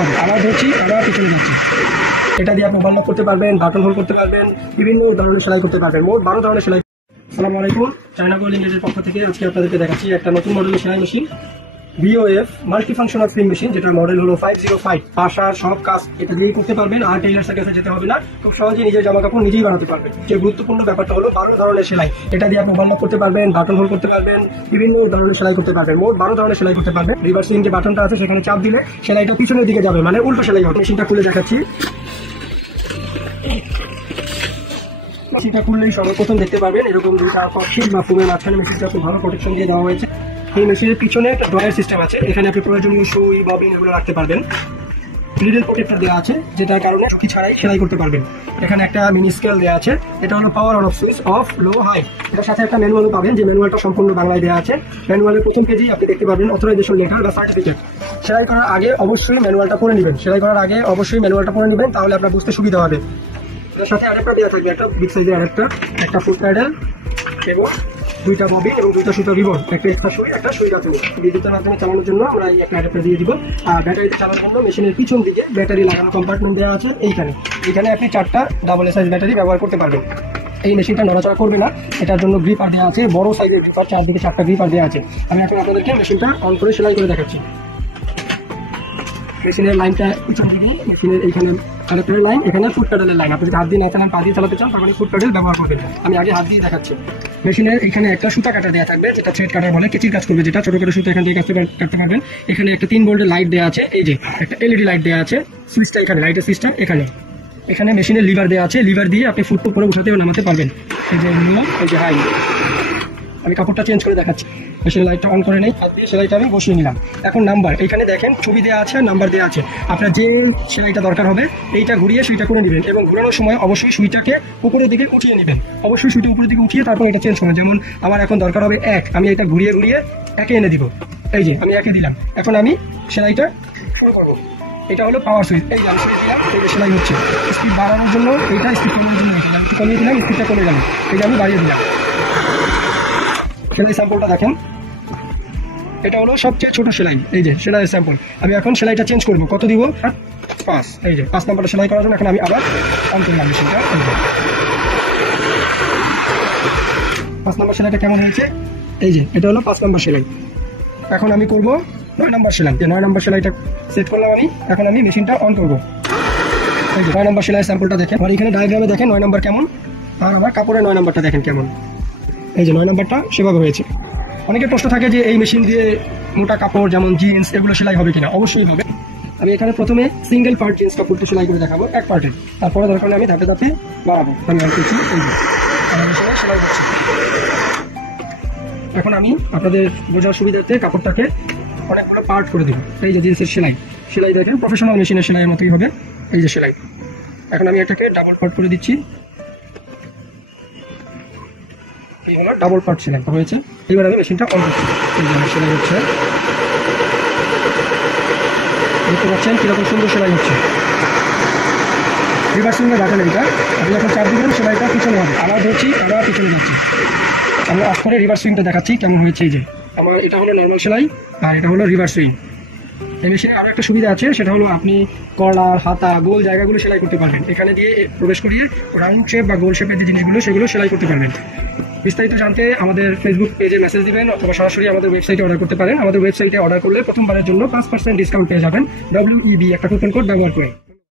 হবে, আবার ধরছি, আবার পিছনে যাচ্ছি। এটা দিয়ে আপনি ওভারলক করতে পারবেন, বাটন হোল করতে পারবেন, বিভিন্ন ধরনের সেলাই করতে পারবেন, মোট 12 ধরনের সেলাই। আসসালামু আলাইকুম, চায়না গোল্ড ইংরেজির পক্ষ থেকে আজকে আপনাদেরকে দেখাচ্ছি একটা নতুন মডেলের সেলাই মেশিন, VOF মাল্টিফাংশনাল ফ্রিম মেশিন, যেটার মডেল হলো 505। বাসার সব কাজ এটা দিয়েই করতে পারবেন, আর টেইলার্সের কাছে যেতে হবে না, খুব সহজে নিজের জামা কাপড় নিজেই বানাতে পারবেন। যে গুরুত্বপূর্ণ ব্যাপারটা হলো 12 ধরনের সেলাই। এটা দিয়ে আপনি ওভারলক করতে পারবেন, বাটন হোল করতে পারবেন, বিভিন্ন ধরনের সেলাই করতে পারবেন, মোট 12 ধরনের সেলাই করতে পারবেন। রিভার্সিং যে বাটনটা আছে সেখানে চাপ দিলে সেলাইটা পিছনের দিকে যাবে, মানে উল্টো সেলাই হবে। মেশিনটা খুলে দেখাচ্ছি। মেশিনটা খুললেই সর্বপ্রথম দেখতে পারবেন এরকম দুইটা ককশিট বা ফুমের মাঝখানে মেশিনটা খুব ভালো প্রোটেকশন দিয়ে দেওয়া হয়েছে। এই মেশিনের পিছনে একটা ড্রয়ার সিস্টেম আছে, এখানে আপনি প্রয়োজনীয় সুই ববিন এগুলো রাখতে পারবেন। নিডল পকেটটা দেওয়া আছে, যেটার কারণে ঝুঁকি ছাড়াই সেলাই করতে পারবেন। এখানে একটা মিনি স্কেল দেওয়া আছে, এটা হলো power on off switch, off low high. এটার সাথে একটা ম্যানুয়ালও পাবেন, যে ম্যানুয়ালটা সম্পূর্ণ বাংলায় দেওয়া আছে। ম্যানুয়ালের প্রথম পেজেই আপনি দেখতে পাবেন অথরাইজেশন লেটার বা সার্টিফিকেট। সেলাই করার আগে অবশ্যই ম্যানুয়ালটা পড়ে নেবেন, তাহলে আপনার বুঝতে সুবিধা হবে। এর সাথে আরেকটা দেওয়া থাকবে, একটা বিগ সাইজের একটা ফুট প্যাডেল এবং দুইটা ববিন এবং দুইটা সুতো রিবন, একটা এক্সট্রা সুই, একটা সুই গাঁথনি। বিদ্যুতের মাধ্যমে চালানোর জন্য আমরা এই একটা অ্যাডাপ্টার দিয়ে দিব। আর ব্যাটারিতে চালানোর জন্য মেশিনের পিছন দিকে ব্যাটারি লাগানো কম্পার্টমেন্ট দেওয়া আছে। এইখানে আপনি 4টা ডাবল সাইজ ব্যাটারি ব্যবহার করতে পারবেন। এই মেশিনটা নড়াচড়া করবে না, এটার জন্য গ্রিপার দেওয়া আছে, বড় সাইজের গ্রিপার, চারদিকে 4টা গ্রিপার দেওয়া আছে। আমি এখন আপনাদেরকে মেশিনটা অন করে সেলাই করে দেখাচ্ছি। মেশিনের লাইনটা পিছন দিকে, মেশিনের এইখানে অ্যাডাপ্টারের লাইন, এখানে ফুট প্যাডেলের লাইন। আপনি যদি হাত দিয়ে না চালান, পা দিয়ে চালাতে চান, তাহলে ফুট প্যাডেল ব্যবহার করবেন। আমি আগে হাত দিয়ে দেখাচ্ছি। মেশিনের এখানে একটা সুতা কাটা দেওয়া থাকবে, যেটা থ্রেড কাটার বলে, কেচির কাজ করবে, যেটা ছোট করে সুতা এখান থেকে কাটতে পারবেন। এখানে একটা 3 ভোল্টের লাইট দেওয়া আছে, এই যে একটা LED লাইট দেওয়া আছে। সুইচটা এখানে, লাইটের সুইচটা এখানে মেশিনের লিভার দেওয়া আছে, লিভার দিয়ে আপনি ফুট উপরে উঠাতে ও নামাতে পারবেন। এই যে লো, এই যে হাই। আমি কাপড়টা চেঞ্জ করে দেখাচ্ছি। মেশিনের লাইটটা অন করে নেই, হাত দিয়ে সেলাইটা আমি বসিয়ে নিলাম। এখন নাম্বার, এইখানে দেখেন ছবি দেওয়া আছে, নাম্বার দেওয়া আছে। আপনার যে সেলাইটা দরকার হবে এইটা ঘুরিয়ে সুইটা করে নেবেন, এবং ঘুরানোর সময় অবশ্যই সুইটাকে উপরের দিকে উঠিয়ে নেবেন। অবশ্যই সুইটা উপরের দিকে উঠিয়ে তারপর এটা চেঞ্জ করবেন। যেমন আমার এখন দরকার হবে 1, আমি এটা ঘুরিয়ে একে এনে দিব। এই যে আমি একে দিলাম, এখন আমি সেলাইটা শুরু করবো। এটা হলো পাওয়ার সুইচ, এই যে আমি সুইচ দিলাম, এই যে সেলাই হচ্ছে। স্পিড বাড়ানোর জন্য এইটা, স্পিড কমানোর জন্য এটা। আমি কমিয়ে দিলাম, স্পিডটা কমে গেল, এই যে আমি বাড়িয়ে দিলাম। সেলাই স্যাম্পলটা দেখেন, এটা হলো সবচেয়ে ছোট সেলাই। এই যে সেলাইয়ের স্যাম্পল। আমি এখন সেলাইটা চেঞ্জ করবো, কত দিব? 5। এই যে 5 নাম্বারটা সেলাই করার জন্য এখন আমি আবার অন করলাম মেশিনটা। 5 নাম্বার সেলাইটা কেমন হয়েছে? এই যে এটা হলো 5 নাম্বার সেলাই। এখন আমি করবো 9 নাম্বার সেলাই। 9 নাম্বার সেলাইটা সেট করলাম আমি, এখন আমি মেশিনটা অন করবো। এই যে 9 নাম্বার সেলাইয়ের স্যাম্পলটা দেখেন, আর এখানে ডায়াগ্রামে দেখেন 9 নাম্বার কেমন, আর আবার কাপড়ের 9 নাম্বারটা দেখেন কেমন। এই যে 9 নাম্বারটা সেভাবে হয়েছে। অনেকের প্রশ্ন থাকে যে এই মেশিন দিয়ে মোটা কাপড় যেমন জিন্স এগুলো সেলাই হবে কিনা। অবশ্যই হবে। আমি এখানে প্রথমে সিঙ্গেল পার্ট জিন্স কাপড়টা সেলাই করে দেখাবো, এক পার্টের। তারপরে দরকার হলে আমি ধাপে ধাপে বাড়াবো। আমি সেলাই করছি। এখন আমি আপনাদের বোঝার সুবিধার্থে কাপড়টাকে অনেকগুলো পার্ট করে দেবো। এই যে জিন্সের সেলাই দেখেন, প্রফেশনাল মেশিনের সেলাইয়ের মতোই হবে। এই যে সেলাই, এখন আমি এটাকে ডাবল পার্ট করে দিচ্ছি। এই হলো ডাবল পার্ট সেলাই হয়েছে। এবার আমি মেশিনটা অন করছি। এই যে সেলাই হচ্ছে, দেখতে পাচ্ছেন কিরকম সুন্দর সেলাই হচ্ছে। রিভার্সিং এর বাটন এইটা, আমি যখন চাপ দিবেন সেলাইটা পিছনে হবে, আবার ধরছি, আবার পিছনে যাচ্ছি। আমি অফ করে রিভার্স সুইংটা দেখাচ্ছি কেমন হয়েছে। এই যে আমার এটা হলো নর্মাল সেলাই, আর এটা হলো রিভার্স সুইং। এই মেশিনে আরও একটা সুবিধা আছে, সেটা হলো আপনি কলার, হাতা, গোল জায়গাগুলো সেলাই করতে পারবেন। এখানে দিয়ে প্রবেশ করিয়ে রাউন্ড শেপ বা গোল শেপের যে জিনিসগুলো সেগুলো সেলাই করতে পারবেন। বিস্তারিত জানতে আমাদের ফেসবুক পেজে মেসেজ দিবেন, অথবা সরাসরি আমাদের ওয়েবসাইটে অর্ডার করতে পারেন। আমাদের ওয়েবসাইটে অর্ডার করলে প্রথমবারের জন্য 5% ডিসকাউন্ট পেয়ে যাবেন, WEB একটা কুপন কোড ব্যবহার করে।